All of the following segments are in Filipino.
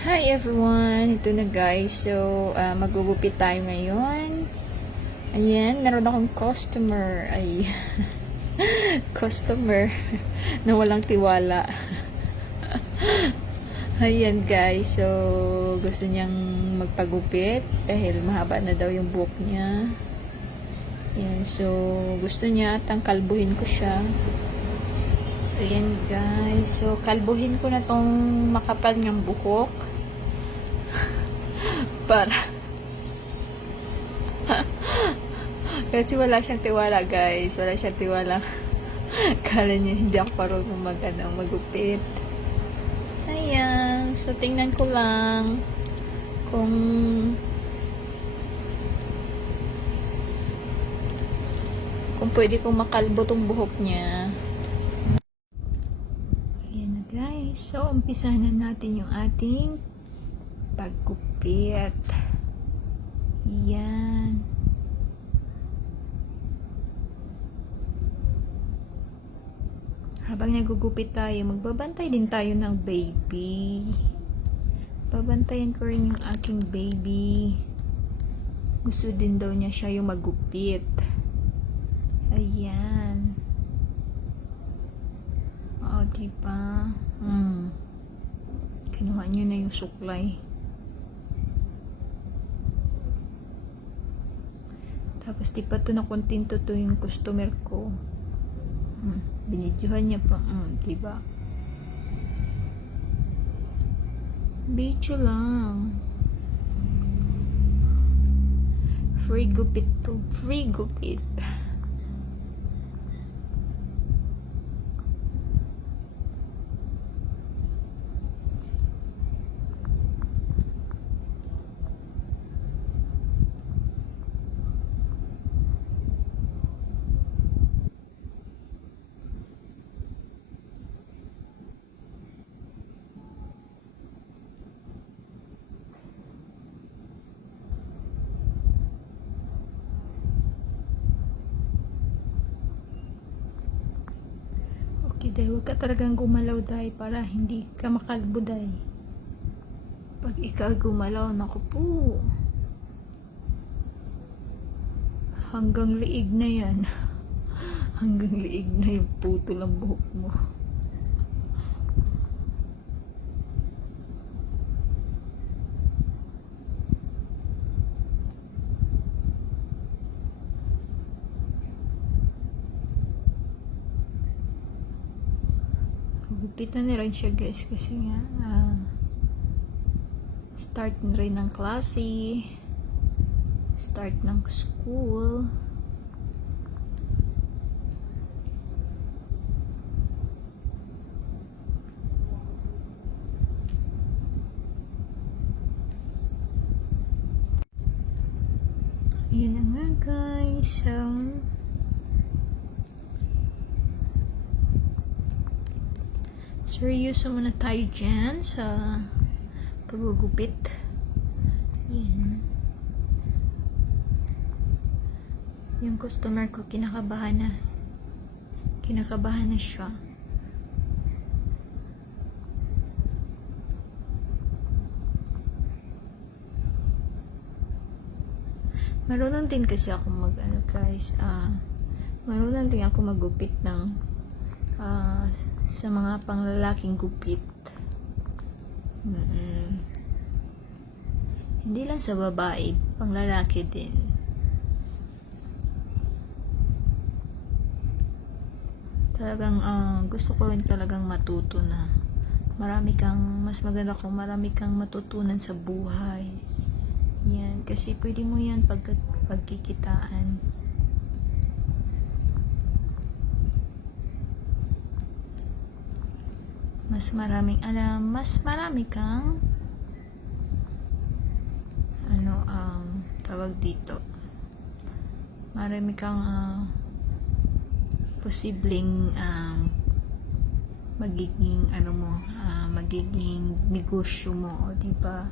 Hi everyone! Ito na guys. So, magugupit tayo ngayon. Ayan, meron akong customer. Ay, customer na walang tiwala. Ayan guys. So, gusto niyang magpagupit dahil mahaba na daw yung buhok niya. Ayan, so gusto niya kalbuhin ko siya. Ayan guys. So, kalbuhin ko na tong makapal niyang buhok. Para kasi wala siyang tiwala guys. Wala siyang tiwala. Kala niya hindi ako parunong magupit. Ayan. So, tingnan ko lang kung pwede kong makalbo tong buhok niya. Ayan na guys. So, umpisa na natin yung ating paggupit. Ayan. Habang nagugupit tayo, magbabantay din tayo ng baby. Babantayan ko rin yung aking baby. Gusto din daw niya siya yung magupit. Ayan. O, diba? Kinuha niyo na yung suklay. Tapos di pa to nakontento to yung customer ko. Binidyohan niya pa. Diba? Video lang. Free gupit to. Free gupit. Okay, dahil huwag ka talagang gumalaw dahil para hindi ka makalbo dahil. Pag ikaw gumalaw, naku po. Hanggang liig na yan. Hanggang liig na yung puto ng buhok mo. Gupitan na rin siya guys kasi nga start na rin ng klase, start ng school. Yun na nga guys. Seryoso muna tayo dyan sa pagugupit. Yan. Yung customer ko kinakabahan na. Kinakabahan na siya. Marunong din kasi ako guys. Marunong din ako magupit ng sa mga panglalaking gupit. Hindi lang sa babae, panglalaki din. Talagang gusto ko rin talagang matuto na mas maganda kung marami kang matutunan sa buhay. Yan, kasi pwede mo yan pagkikitaan. Mas maraming alam, mas marami kang tawag dito. Marami kang posibleng magiging magiging negosyo mo, o diba?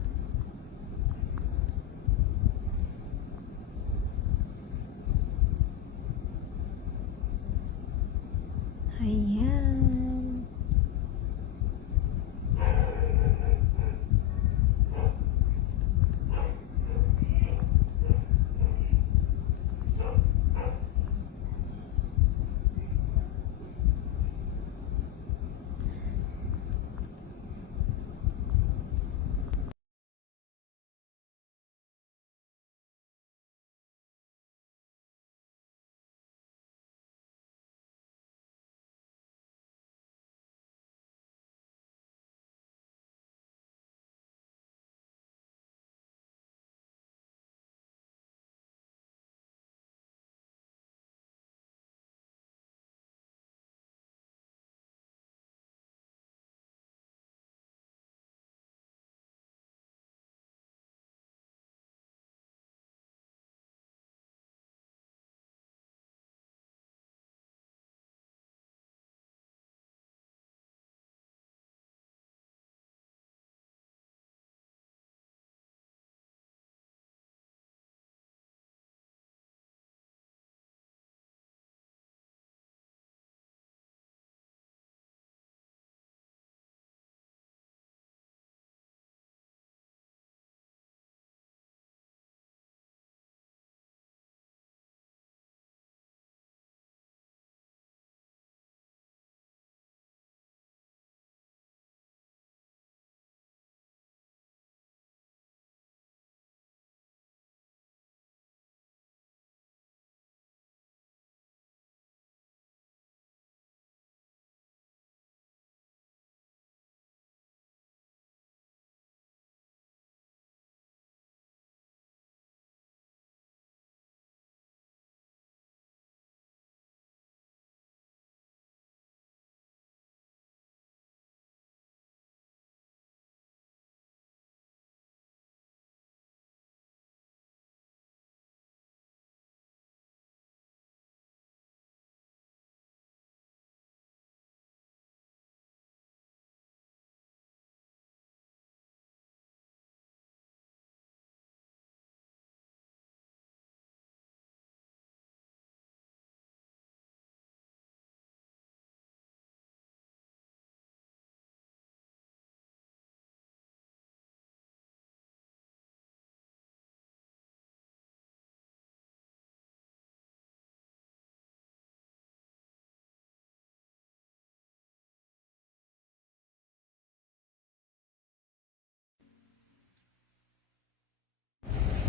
Ayan.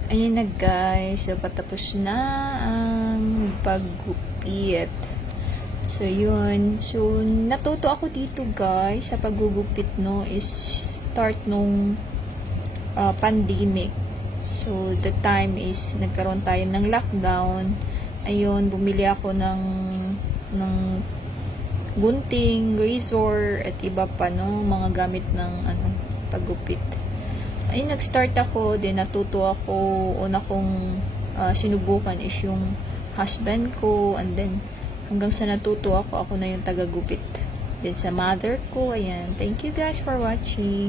Ayan na guys, so patapos na ang paggupit. So yun, so natuto ako dito guys sa paggugupit no is start nung pandemic. So the time is nagkaroon tayo ng lockdown. Ayun, bumili ako ng gunting, razor at iba pa no, mga gamit ng paggupit. Ay nag-start ako, then natuto ako, una kong sinubukan is yung husband ko, and then hanggang sa natuto ako na yung tagagupit. Then sa mother ko, ayan. Thank you guys for watching.